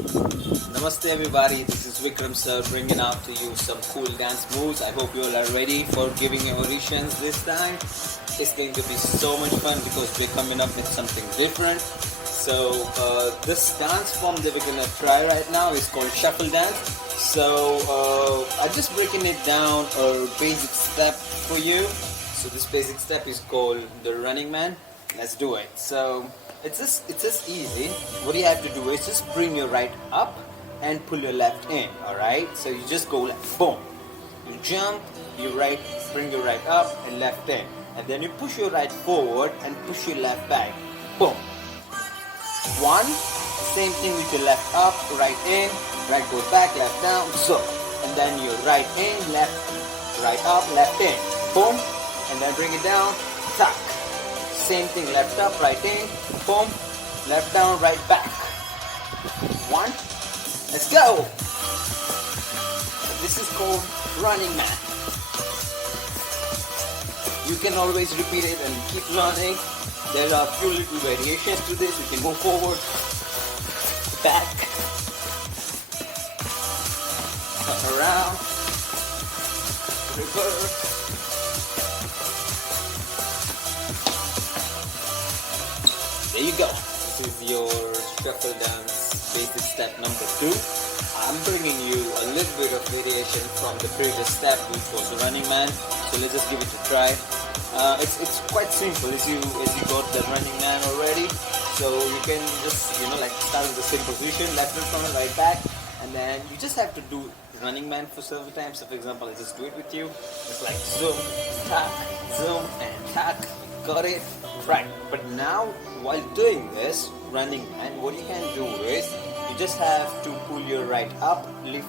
Namaste everybody, this is Vikram sir bringing out to you some cool dance moves. I hope you all are ready for giving your auditions this time. It's going to be so much fun because we're coming up with something different. So this dance form that we're going to try right now is called shuffle dance. So I'm just breaking it down a basic step for you. So this basic step is called the running man. Let's do it. So it's just easy. What you have to do is just bring your right up and pull your left in. Alright, so you just go like boom, you jump, you right, bring your right up and left in, and then you push your right forward and push your left back. Boom. One, same thing with your left up, right in, right goes back, left down, so, and then your right in, left, right up, left in, boom, and then bring it down, tuck. Same thing, left up, right in, boom, left down, right back. One, let's go. This is called running man. You can always repeat it and keep learning. There are a few little variations to this. You can go forward, back, turn around, reverse. There you go. This is your shuffle dance basic step number 2. I'm bringing you a little bit of variation from the previous step, which was the running man. So let's just give it a try. It's quite simple as you got the running man already. So you can just like start with the same position, left and front, right back, and then you just have to do running man for several times. So for example, I'll just do it with you. It's like zoom, tack, zoom, and tack. Got it? Right. But now, while doing this running man, what you can do is you just have to pull your right up, lift,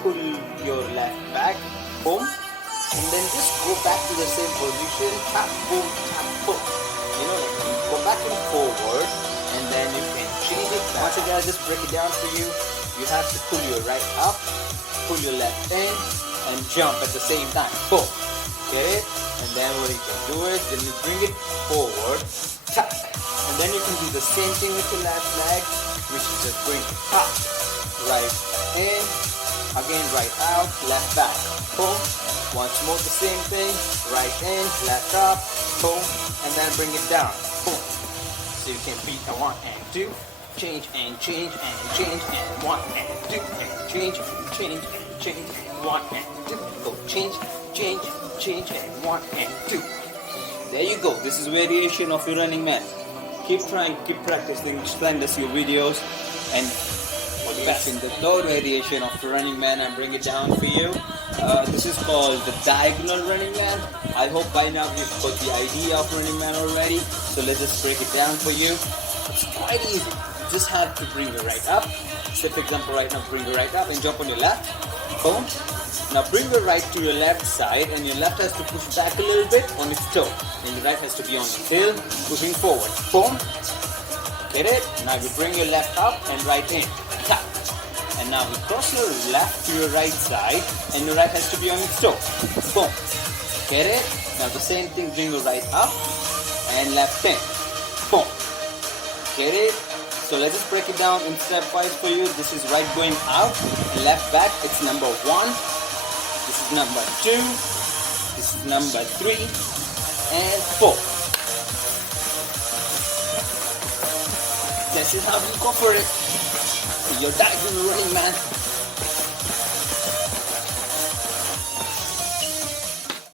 pull your left back, boom, and then just go back to the same position, tap, boom, like you go back and forward, and then you can change it. Once again, I'll just break it down for you. You have to pull your right up, pull your left in, and jump at the same time. Boom. Get it? And then what you can do is, then you bring it forward, tap, and then you can do the same thing with your left leg, which is just bring it up, right in, again right out, left back, boom. Once more the same thing, right in, left up, boom, and then bring it down, boom. So you can beat a 1 and 2, change and change and change and 1 and 2 and change and change and change and 1 and 2. Go change, change, change and 1 and 2. There you go. This is variation of your running man. Keep trying, keep practicing, send us your videos, and back in the third variation of the running man, I'm bringing it down for you. This is called the diagonal running man. I hope by now you've got the idea of running man already. So let's just break it down for you. It's quite easy. You just have to bring your right up. Say for example right now, bring your right up and jump on your left. Boom. Now bring your right to your left side, and your left has to push back a little bit on its toe. And your right has to be on the heel, pushing forward. Boom. Get it? Now you bring your left up and right in. Tap. And now you cross your left to your right side, and your right has to be on its toe. Boom. Get it? Now the same thing, bring your right up and left in. Boom. Get it? So let's just break it down in stepwise for you. This is right going out and left back. It's number 1. This is number 2. This is number 3 and 4. This is how you go for it. Your diagonal running man.